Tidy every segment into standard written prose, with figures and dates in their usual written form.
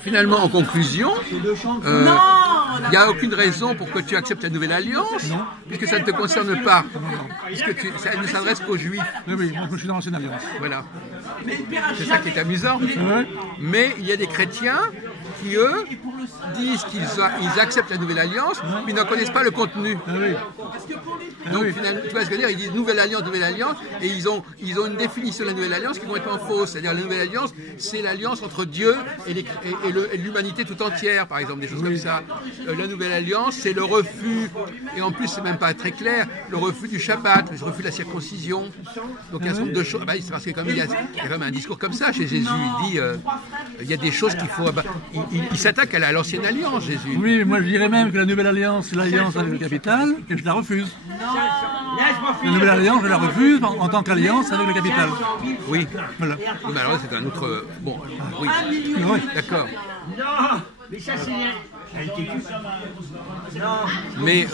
Finalement, en conclusion, il n'y a aucune raison pour que tu acceptes la nouvelle alliance, puisque ça ne te concerne pas, puisque ça ne s'adresse qu'aux juifs. Oui, moi je suis dans l'ancienne alliance. Voilà. C'est ça qui est amusant. Ouais. Mais il y a des chrétiens qui, eux, disent qu'ils acceptent la nouvelle alliance, mais ils n'en connaissent pas le contenu. Donc, finalement, tu vois ce que je veux dire, ils disent nouvelle alliance, et ils ont une définition de la nouvelle alliance qui est complètement fausse. C'est-à-dire, la nouvelle alliance, c'est l'alliance entre Dieu et l'humanité tout entière, par exemple, des choses comme ça. La nouvelle alliance, c'est le refus, et en plus, c'est même pas très clair, le refus du Shabbat, le refus de la circoncision. Donc, il y a un certain de choses. C'est parce que comme il y a quand même un discours comme ça chez Jésus. Il dit, il y a des choses qu'il faut. Il s'attaque à l'ancienne alliance, Jésus. Oui, moi je dirais même que la nouvelle alliance, c'est l'alliance avec le capital, que je la refuse. La nouvelle alliance, je la refuse en tant qu'alliance avec le capital. Oui. Voilà. Mais alors c'est un autre. Bon, oui. D'accord. Mais ça, c'est... Mais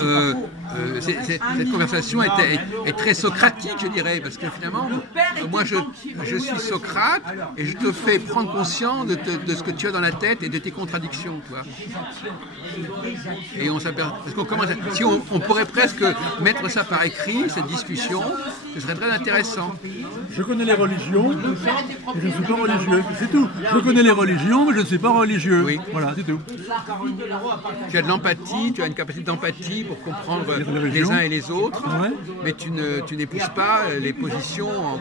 cette conversation est très socratique, je dirais, parce que finalement, moi je suis Socrate et je te fais prendre conscience de ce que tu as dans la tête et de tes contradictions, toi. Et on s'aperçoit, parce qu'on commence, si on pourrait presque mettre ça par écrit, cette discussion, ce serait très intéressant. Je connais les religions, mais je ne suis pas religieux, c'est tout. Je connais les religions, mais je ne suis pas religieux. Oui. Voilà, c'est tout. Tu as de l'empathie, tu as une capacité d'empathie pour comprendre les uns et les autres, mais tu n'épouses pas les positions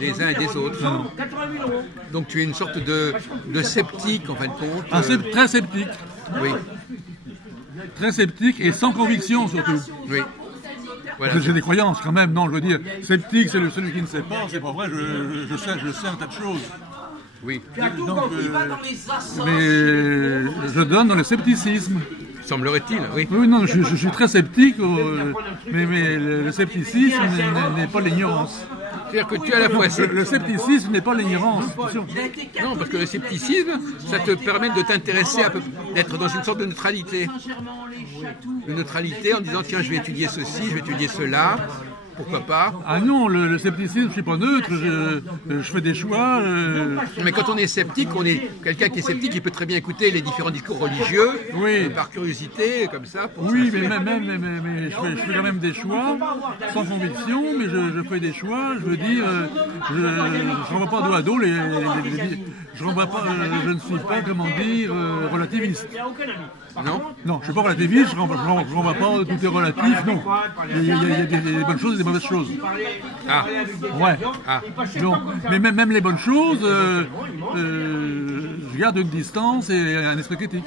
des uns et des autres. Non. Donc tu es une sorte de sceptique en fin de compte. Très sceptique. Oui. Très sceptique et sans conviction surtout. Oui. Voilà. J'ai des croyances quand même, non, je veux dire, sceptique c'est celui qui ne sait pas, c'est pas vrai, je sais un tas de choses. Oui. Donc, mais je donne dans le scepticisme. Semblerait-il, oui. Oui, non, je suis très sceptique, mais le scepticisme n'est pas l'ignorance. C'est-à-dire que tu as à la fois... Le scepticisme n'est pas l'ignorance. Non, parce que le scepticisme, ça te permet de t'intéresser d'être dans une sorte de neutralité. Une neutralité en disant, tiens, je vais étudier ceci, je vais étudier cela. Pourquoi pas? Ah non, le scepticisme, je ne suis pas neutre, je fais des choix. Mais quand on est sceptique, quelqu'un qui est sceptique, il peut très bien écouter les différents discours religieux, par curiosité, comme ça. Oui, mais je fais quand même des choix, sans conviction, mais je fais des choix, je veux dire, je ne renvoie pas dos à dos, je ne suis pas, comment dire, relativiste. Non? Non, je ne suis pas relativiste, je ne renvoie pas tout est relatif, non. Il y a des bonnes choses et des mauvaises choses. Ah. Ouais. Ah. Donc, mais même les bonnes choses, je garde une distance et un esprit critique.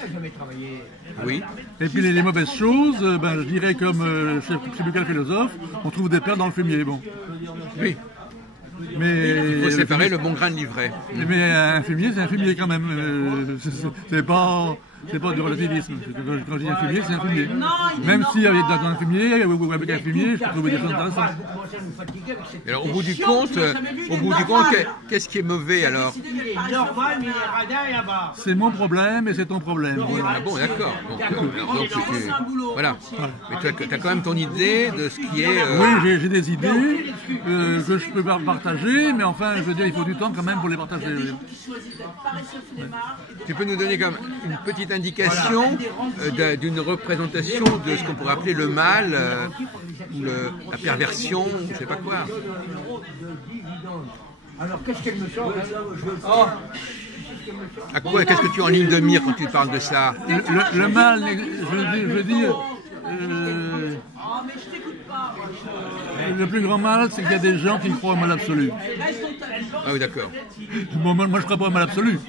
Oui. Et puis les mauvaises choses, je dirais comme chez Bucal philosophe, on trouve des perles dans le fumier. Bon. Oui. Mais il faut séparer le bon grain de l'ivraie. Mais un fumier, c'est un fumier quand même. C'est pas du relativisme. Quand je dis un fumier, c'est un fumier. Même si dans un fumier ou avec un fumier, je peux trouver des choses intéressantes. Alors, au bout du compte, qu'est-ce qui est mauvais alors? C'est mon problème et c'est ton problème. Ah bon, d'accord. Voilà. Mais tu as quand même ton idée de ce qui est... Oui, j'ai des idées que je peux partager, mais enfin, je veux dire, il faut du temps quand même pour les partager. Tu peux nous donner comme une petite indication d'une représentation de ce qu'on pourrait appeler le mal, ou la perversion, je ne sais pas quoi. Alors qu'est-ce qu'elle me sort? À quoi? Qu'est-ce que tu as en ligne de mire quand tu parles de ça? Le mal, je veux dire... Le plus grand mal, c'est qu'il y a des gens qui croient au mal absolu. Ah oui, d'accord. Bon, moi, je ne crois pas au mal absolu.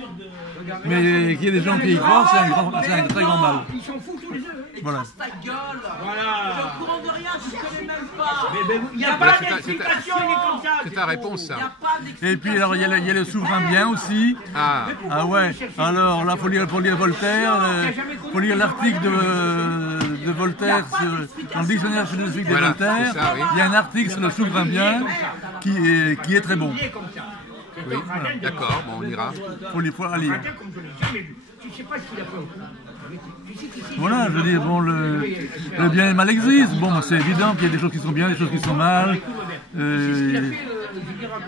Mais qu'il y ait des gens qui y croient, c'est un très grand mal. Ils s'en foutent tous les deux. Voilà. Ta gueule. Voilà. T'es au courant de rien, tu connais même pas. Il n'y a pas d'explication, il est comme ça. C'est ta réponse, ça. Et puis alors il y a le souverain bien aussi. Ah ouais. Alors là, faut lire Voltaire, faut lire l'article de Voltaire dans le dictionnaire philosophique de Voltaire. Ça, oui. Il y a un article sur le souverain bien qui est très bon. Oui, d'accord, bon, on ira. Faut lire. Voilà, je veux dire, bon, le bien et le mal existe. Bon, c'est évident qu'il y a des choses qui sont bien, des choses qui sont mal.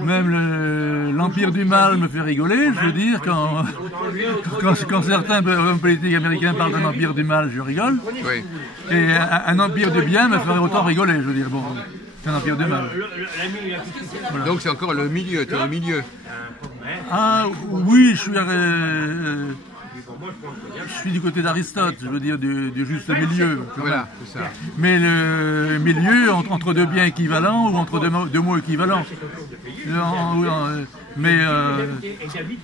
Même l'empire du mal me fait rigoler. Je veux dire, quand certains hommes politiques américains parlent d'un empire du mal, je rigole. Oui. Et un empire du bien me ferait autant rigoler. Je veux dire, bon, c'est un empire du mal. Voilà. Donc c'est encore le milieu, tu es au milieu. Ah oui, je suis du côté d'Aristote, je veux dire du juste milieu. Voilà, c'est ça. Mais le milieu entre deux biens équivalents ou entre deux mots équivalents. Mais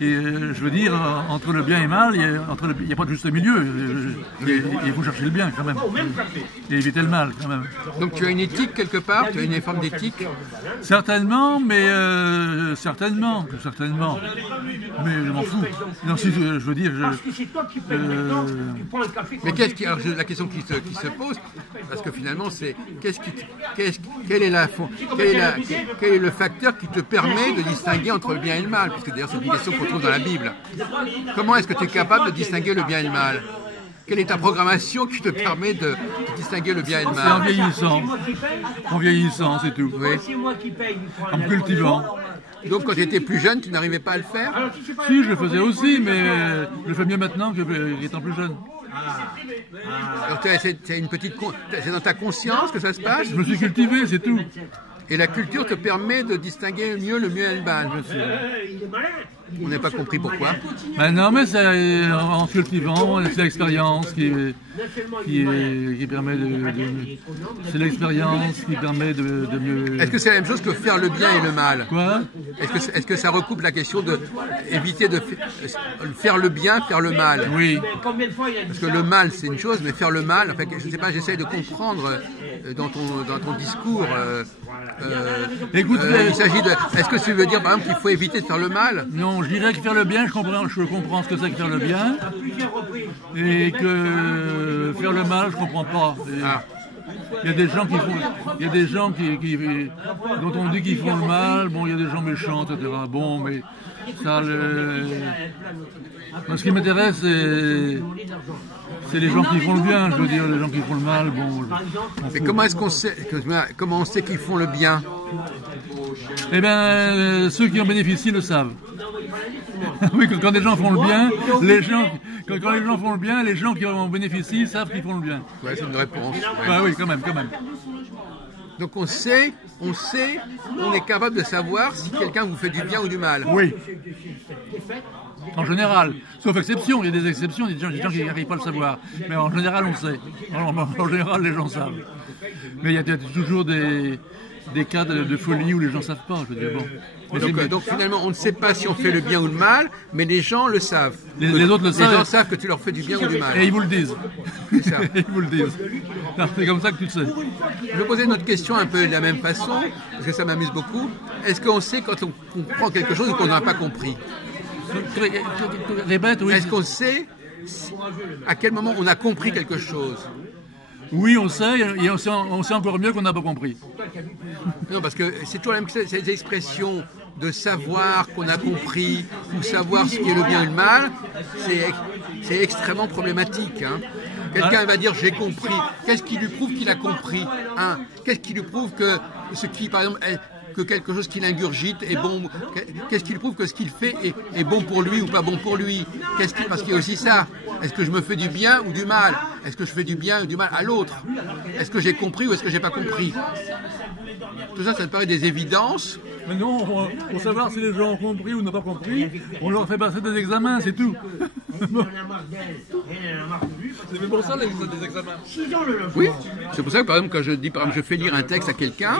je veux dire, entre le bien et le mal, il n'y a pas de juste milieu. Il faut chercher le bien quand même. Et éviter le mal quand même. Donc tu as une éthique quelque part, tu as une forme d'éthique? Certainement, mais certainement. Mais je m'en fous. Non, si, je veux dire, mais qu'est-ce qui, alors, la question qui se pose, parce que finalement c'est quel est le facteur qui te permet de distinguer entre le bien et le mal, parce que d'ailleurs c'est une question qu'on trouve dans la Bible. Comment est-ce que tu es capable de distinguer le bien et le mal? Quelle est ta programmation qui te permet de distinguer le bien et le mal? En vieillissant. En vieillissant, c'est tout. Oui. En me cultivant. Donc quand tu étais plus jeune, tu n'arrivais pas à le faire? Si, je le faisais aussi, mais je le fais mieux maintenant qu'étant plus jeune. Alors c'est dans ta conscience que ça se passe? Je me suis cultivé, c'est tout. Et la culture te permet de distinguer mieux le mieux et le mal. On n'a pas compris pourquoi. Ben non, mais c'est en cultivant, c'est l'expérience qui permet c'est l'expérience qui permet de mieux. Est-ce que c'est la même chose que faire le bien et le mal? Quoi? Est-ce que ça recoupe la question de éviter de faire le bien, faire le mal? Oui. Parce que le mal c'est une chose, mais faire le mal, enfin, je ne sais pas, j'essaie de comprendre dans ton discours. Écoute, il s'agit de. Est-ce que tu veux dire par exemple qu'il faut éviter de faire le mal? Non, je dirais que faire le bien, je comprends ce que c'est que faire le bien, et que faire le mal, je comprends pas. Il y a des gens dont on dit qu'ils font le mal. Bon, il y a des gens méchants, etc. Bon, mais ça, moi, ce qui m'intéresse, c'est les gens qui font le bien. Je veux dire, les gens qui font le mal. Bon. Mais comment est-ce qu'on sait comment on sait qu'ils font le bien? Eh bien, ceux qui en bénéficient le savent. Oui, quand les gens font le bien, quand les gens font le bien, les gens qui en bénéficient savent qu'ils font le bien. Ouais, c'est une réponse. Ouais. Bah oui, quand même. Donc on est capable de savoir si quelqu'un vous fait du bien ou du mal. Oui. En général, sauf exception, il y a des exceptions, il y a des gens qui n'arrivent pas à le savoir. Mais en général, on sait. En général, les gens savent. Mais il y a toujours des cas de folie où les gens ne savent pas. Je veux dire, bon. Donc finalement, on ne sait pas si on fait le bien ou le mal, mais les gens le savent. Les autres le savent. Les gens savent que tu leur fais du bien ou du mal. Et ils vous le disent. C'est ça. Ils vous le disent. C'est comme ça que tu le sais. Je vais poser une autre question un peu de la même façon, parce que ça m'amuse beaucoup. Est-ce qu'on sait quand on comprend quelque chose ou qu'on n'a pas compris? Répète, oui. Est-ce qu'on sait à quel moment on a compris quelque chose? Oui, on sait, et on sait encore mieux qu'on n'a pas compris. Non, parce que c'est toujours la même chose, ces expressions de savoir qu'on a compris ou savoir ce qui est le bien et le mal, c'est extrêmement problématique. Hein. Quelqu'un va dire j'ai compris. Qu'est-ce qui lui prouve qu'il a compris? Qu'est-ce qui lui prouve que ce qui, par exemple, que quelque chose qu'il ingurgite est bon? Qu'est-ce qui lui prouve que ce qu'il fait est bon pour lui ou pas bon pour lui? Parce qu'il y a aussi ça. Est-ce que je me fais du bien ou du mal? Est-ce que je fais du bien ou du mal à l'autre? Est-ce que j'ai compris ou est-ce que j'ai pas compris? Tout ça, ça me paraît des évidences. Mais non, pour savoir si les gens ont compris ou n'ont pas compris, on leur fait passer des examens, c'est tout. C'est pour ça des examens. Oui, c'est pour ça que par exemple quand je dis, par exemple, je fais lire un texte à quelqu'un,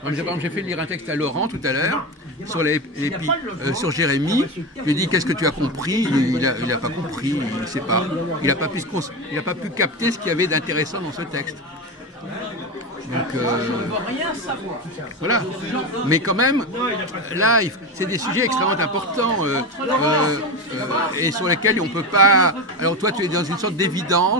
par exemple j'ai fait lire un texte à Laurent tout à l'heure sur Jérémie, je lui ai dit qu'est-ce que tu as compris? Il n'a pas compris, il ne sait pas, il n'a pas pu capter ce qu'il y avait d'intéressant dans ce texte. Donc voilà, mais quand même, là, c'est des sujets extrêmement importants et sur lesquels on ne peut pas. Alors toi, tu es dans une sorte d'évidence.